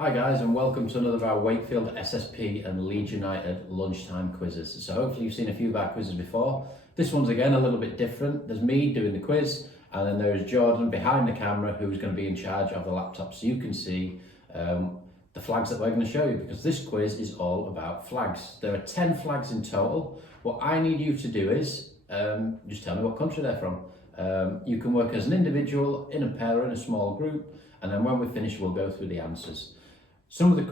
Hi guys, and welcome to another of our Wakefield SSP and Leeds United lunchtime quizzes. So hopefully you've seen a few of our quizzes before. This one's again a little bit different. There's me doing the quiz, and then there's Jordan behind the camera who's going to be in charge of the laptop, so you can see the flags that we're going to show you, because this quiz is all about flags. There are 10 flags in total. What I need you to do is just tell me what country they're from. You can work as an individual, in a pair, or in a small group, and then when we finish we'll go through the answers. Some of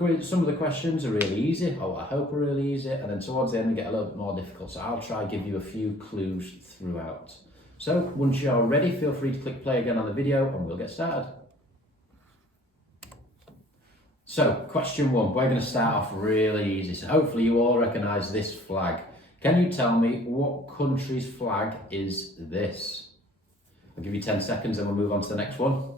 the questions are really easy, or I hope are really easy, and then towards the end they get a little bit more difficult, so I'll try to give you a few clues throughout. So once you're ready, feel free to click play again on the video and we'll get started. So question 1, we're going to start off really easy, so hopefully you all recognise this flag. Can you tell me what country's flag is this? I'll give you 10 seconds and we'll move on to the next one.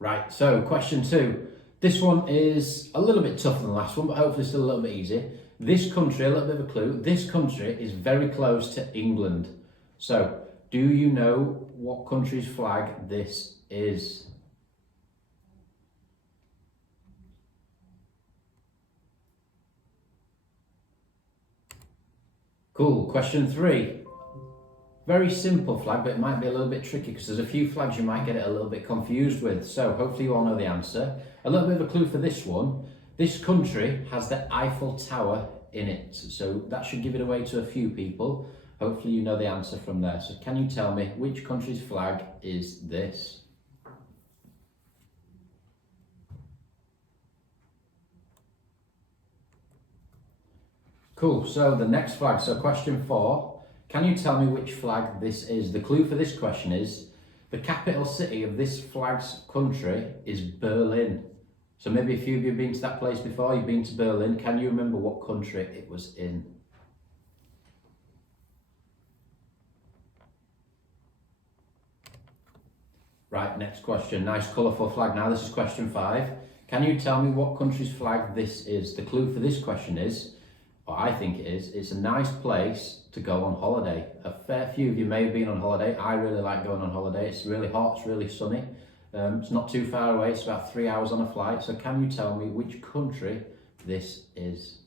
Right, so question 2. This one is a little bit tougher than the last one, but hopefully still a little bit easy. This country, a little bit of a clue, this country is very close to England. So, do you know what country's flag this is? Cool, question 3. Very simple flag, but it might be a little bit tricky because there's a few flags you might get it a little bit confused with. So hopefully you all know the answer. A little bit of a clue for this one. This country has the Eiffel Tower in it. So that should give it away to a few people. Hopefully you know the answer from there. So can you tell me which country's flag is this? Cool, so the next flag, so question 4. Can you tell me which flag this is? The clue for this question is the capital city of this flag's country is Berlin. So maybe a few of you have been to that place before, you've been to Berlin. Can you remember what country it was in? Right, next question. Nice colourful flag. Now this is question 5. Can you tell me what country's flag this is? The clue for this question is, or I think it is, it's a nice place to go on holiday. A fair few of you may have been on holiday. I really like going on holiday. It's really hot, it's really sunny. It's not too far away, it's about 3 hours on a flight. So can you tell me which country this is?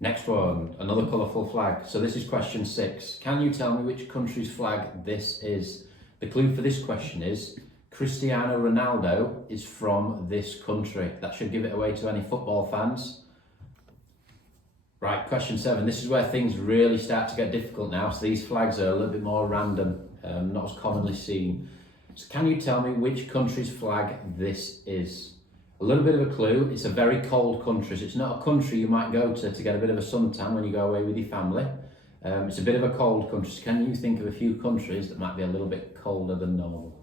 Next one, another colourful flag. So this is question 6. Can you tell me which country's flag this is? The clue for this question is Cristiano Ronaldo is from this country. That should give it away to any football fans. Right, question 7. This is where things really start to get difficult now. So these flags are a little bit more random, not as commonly seen. So can you tell me which country's flag this is? A little bit of a clue, it's a very cold country. So it's not a country you might go to get a bit of a suntan when you go away with your family. It's a bit of a cold country. So can you think of a few countries that might be a little bit colder than normal?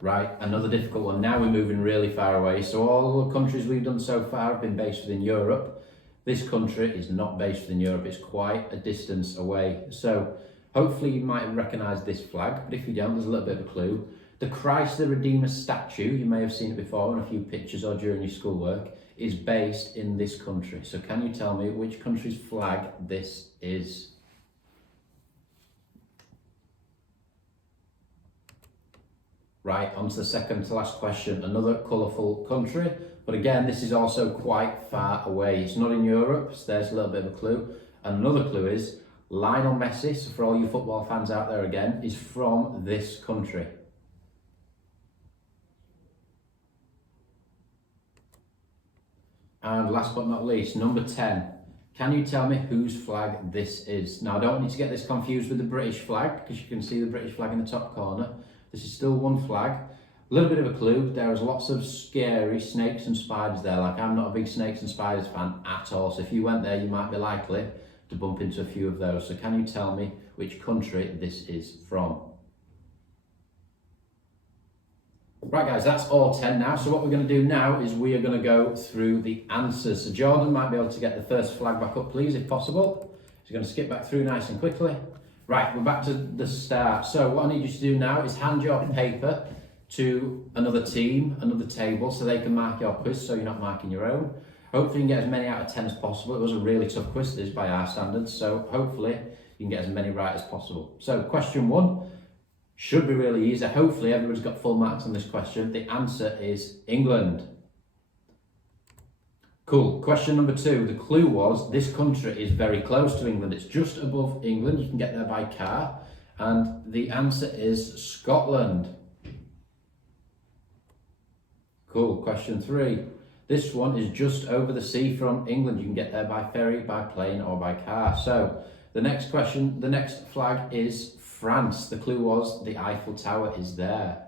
Right, another difficult one. Now we're moving really far away. So all the countries we've done so far have been based within Europe. This country is not based within Europe. It's quite a distance away. So hopefully you might have recognised this flag, but if you don't, there's a little bit of a clue. The Christ the Redeemer statue, you may have seen it before in a few pictures or during your schoolwork, is based in this country. So can you tell me which country's flag this is? Right, on to the second to last question. Another colourful country, but again, this is also quite far away. It's not in Europe, so there's a little bit of a clue. And another clue is Lionel Messi, so for all you football fans out there again, is from this country. And last but not least, number 10. Can you tell me whose flag this is? Now, I don't want you to get this confused with the British flag, because you can see the British flag in the top corner. This is still one flag. A little bit of a clue, there is lots of scary snakes and spiders there. Like, I'm not a big snakes and spiders fan at all, so if you went there, you might be likely to bump into a few of those. So can you tell me which country this is from? Right guys, that's all 10 now. So what we're going to do now is we are going to go through the answers. So Jordan might be able to get the first flag back up, please, if possible. He's going to skip back through nice and quickly. Right, we're back to the start. So what I need you to do now is hand your paper to another team, another table, so they can mark your quiz so you're not marking your own. Hopefully you can get as many out of 10 as possible. It was a really tough quiz, this by our standards, so hopefully you can get as many right as possible. So question 1 should be really easy. Hopefully everybody's got full marks on this question. The answer is England. Cool. Question number 2. The clue was this country is very close to England. It's just above England. You can get there by car. And the answer is Scotland. Cool. Question 3. This one is just over the sea from England. You can get there by ferry, by plane or by car. So the next question, the next flag is France. The clue was the Eiffel Tower is there.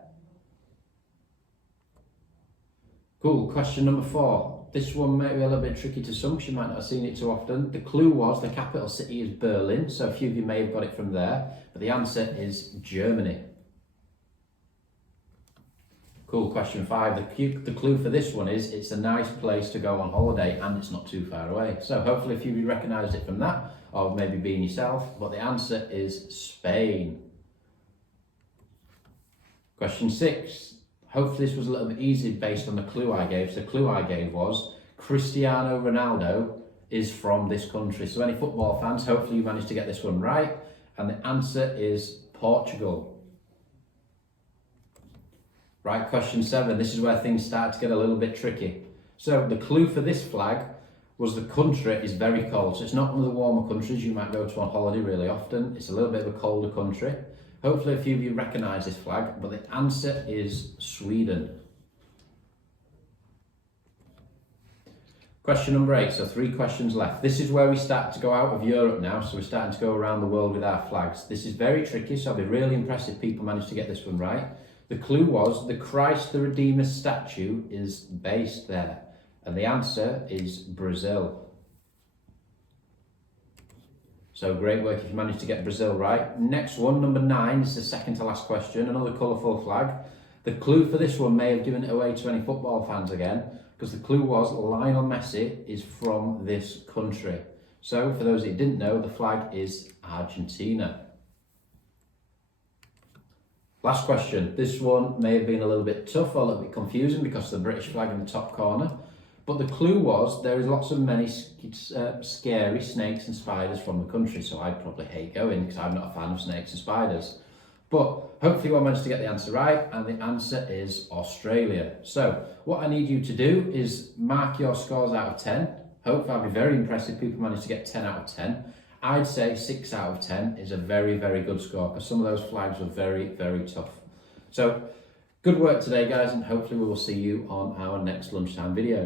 Cool. Question number 4. This one may be a little bit tricky to some because you might not have seen it too often. The clue was the capital city is Berlin. So a few of you may have got it from there. But the answer is Germany. Cool. Question 5. The clue for this one is it's a nice place to go on holiday and it's not too far away. So hopefully a few of you recognised it from that, or maybe being yourself, but the answer is Spain. Question 6. Hopefully this was a little bit easy based on the clue I gave. So the clue I gave was Cristiano Ronaldo is from this country. So any football fans, hopefully you managed to get this one right. And the answer is Portugal. Right, question 7. This is where things start to get a little bit tricky. So the clue for this flag was the country is very cold. So it's not one of the warmer countries you might go to on holiday really often. It's a little bit of a colder country. Hopefully a few of you recognise this flag, but the answer is Sweden. Question number 8, so 3 questions left. This is where we start to go out of Europe now, so we're starting to go around the world with our flags. This is very tricky, so I'll be really impressed if people manage to get this one right. The clue was the Christ the Redeemer statue is based there, and the answer is Brazil. So great work if you managed to get Brazil right. Next one, number 9, this is the second to last question, another colourful flag. The clue for this one may have given it away to any football fans again, because the clue was Lionel Messi is from this country. So for those that didn't know, the flag is Argentina. Last question. This one may have been a little bit tough or a little bit confusing because of the British flag in the top corner. But the clue was there is lots of many scary snakes and spiders from the country. So I'd probably hate going because I'm not a fan of snakes and spiders. But hopefully you all managed to get the answer right, and the answer is Australia. So what I need you to do is mark your scores out of 10. Hopefully I'll be very impressed if people manage to get 10 out of 10. I'd say 6 out of 10 is a very, very good score because some of those flags were very, very tough. So good work today, guys, and hopefully we will see you on our next lunchtime video.